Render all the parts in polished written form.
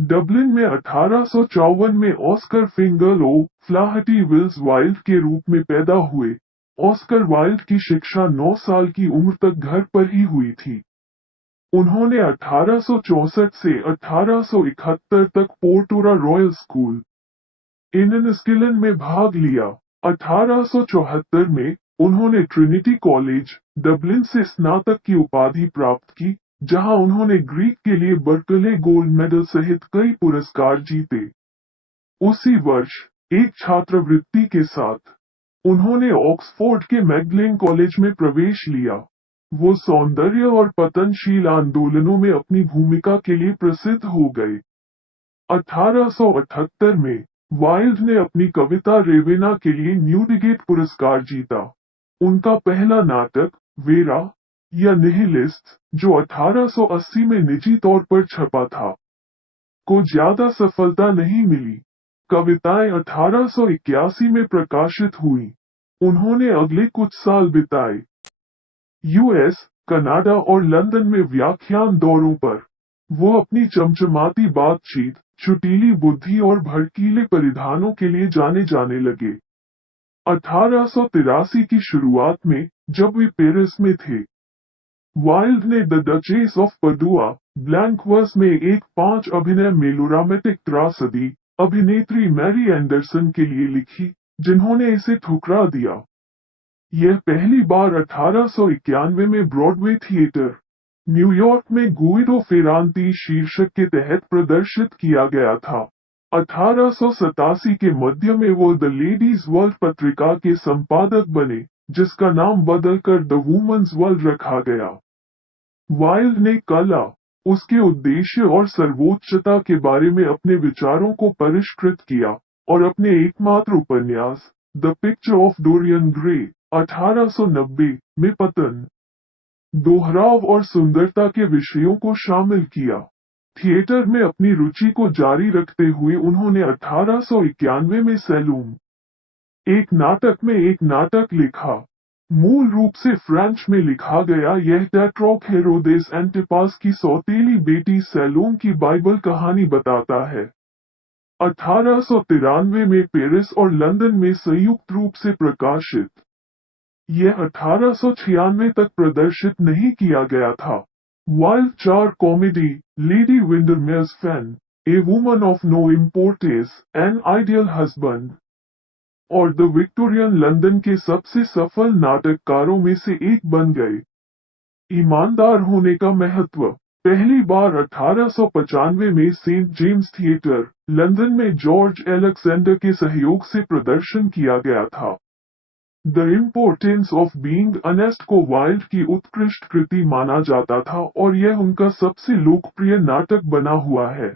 Dublin में 1854 में Oscar finger ओ फ्लाहटी Wills wild के रूप में पैदा हुए। ऑस्कर वाइल्ड की शिक्षा 9 साल की उम्र तक घर पर ही हुई थी। उन्होंने 1864 से 1871 तक पोर्टोरा रॉयल स्कूल इननिस्किलन में भाग लिया। 1874 में उन्होंने ट्रिनिटी कॉलेज डबलिन से स्नातक की उपाधि प्राप्त की, जहां उन्होंने ग्रीक के लिए बर्कले गोल्ड मेडल सहित कई पुरस्कार जीते। उसी वर्ष एक छात्रवृत्ति के साथ उन्होंने ऑक्सफोर्ड के मैगलेन कॉलेज में प्रवेश लिया। वो सौंदर्य और पतनशील आंदोलनों में अपनी भूमिका के लिए प्रसिद्ध हो गए। 1878 में वाइल्ड ने अपनी कविता रेवेना के लिए न्यूडिगेट पुरस्कार जीता। उनका पहला नाटक वेरा या निहिलिस्ट, जो 1880 में निजी तौर पर छपा था, को ज्यादा सफलता नहीं मिली। कविताएं 1881 में प्रकाशित हुई। उन्होंने अगले कुछ साल बिताए यूएस, कनाडा और लंदन में व्याख्यान दौरों पर। वो अपनी चमचमाती बातचीत, चुटीली बुद्धि और भड़कीले परिधानों के लिए जाने लगे। 1883 की शुरुआत में, जब वे पेरिस में थे, वाइल्ड ने द डचेस ऑफ पडुआ ब्लैंक वर्स में एक 5 अभिनय मेलोड्रामेटिक त्रासदी अभिनेत्री मैरी एंडरसन के लिए लिखी, जिन्होंने इसे ठुकरा दिया। यह पहली बार 1891 में ब्रॉडवे थिएटर, न्यूयॉर्क में गुइडो फेरांती शीर्षक के तहत प्रदर्शित किया गया था। 1887 के मध्य में वो द लेडीज वर्ल्ड पत्रिका के संपादक बने, जिसका नाम बदलकर द वुमेन्स वर्ल्ड रखा गया। वाइल्ड ने कला, उसके उद्देश्य और सर्वोच्चता के बारे में अपने विचारों को परिष्कृत किया और अपने एकमात्र उपन्यास the picture of Dorian Gray 1890 में पतन, दोहराव और सुंदरता के विषयों को शामिल किया। थिएटर में अपनी रुचि को जारी रखते हुए उन्होंने 1891 में सैलून, एक नाटक में एक नाटक लिखा। मूल रूप से फ्रेंच में लिखा गया, यह टेट्रोक हेरोदेस एंटिपास की सौतेली बेटी सैलून की बाइबल कहानी बताता है। 1893 में पेरिस और लंदन में संयुक्त रूप से प्रकाशित। यह 1896 तक प्रदर्शित नहीं किया गया था। Wilde 4 comedy Lady Windermere's fan, a woman of no importance, an ideal husband और द विक्टोरियन लंदन के सबसे सफल नाटककारों में से एक बन गए। ईमानदार होने का महत्व पहली बार 1895 में सेंट जेम्स थिएटर, लंदन में जॉर्ज एलेक्जेंडर के सहयोग से प्रदर्शन किया गया था। The importance of being honest को वाइल्ड की उत्कृष्ट कृति माना जाता था और यह उनका सबसे लोकप्रिय नाटक बना हुआ है।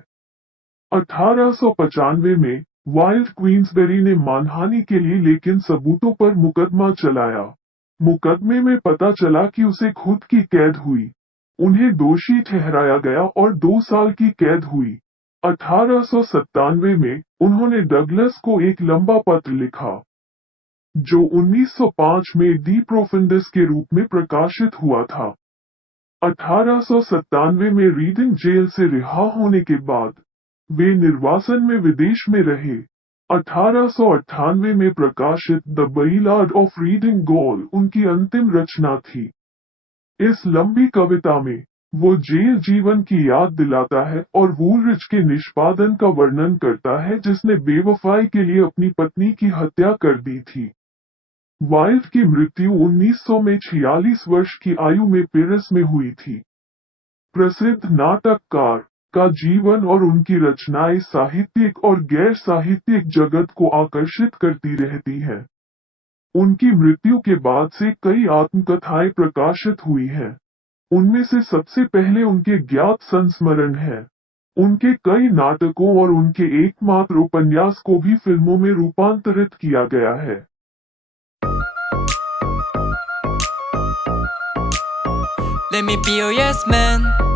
1895 में वाइल्ड क्वींसबेरी ने मानहानि के लिए लेकिन सबूतों पर मुकदमा चलाया। मुकदमे में पता चला कि उसे खुद की कैद हुई। उन्हें दोषी ठहराया गया और 2 साल की कैद हुई। 1897 में उन्होंने डगलस को एक लंबा पत्र लिखा, जो 1905 में डी प्रोफिंडिस के रूप में प्रकाशित हुआ था। 1897 में रीडिंग जेल से रिहा होने के बाद वे निर्वासन में विदेश में रहे। 1898 में प्रकाशित the ballad of Reading gaol उनकी अंतिम रचना थी। इस लंबी कविता में वो जेल जीवन की याद दिलाता है और वूलरिच के निष्पादन का वर्णन करता है, जिसने बेवफाई के लिए अपनी पत्नी की हत्या कर दी थी। वाइल्ड की मृत्यु 1900 में 46 वर्ष की आयु में पेरिस में हुई थी। प्रसिद्ध नाटककार का जीवन और उनकी रचनाएं साहित्यिक और गैर साहित्यिक जगत को आकर्षित करती रहती हैं। उनकी मृत्यु के बाद से कई आत्मकथाएं प्रकाशित हुई हैं। उनमें से सबसे पहले उनके ज्ञात संस्मरण है। उनके कई नाटकों और उनके एकमात्र उपन्यास को भी फिल्मों में रूपांतरित किया गया है। Let me be your yes man.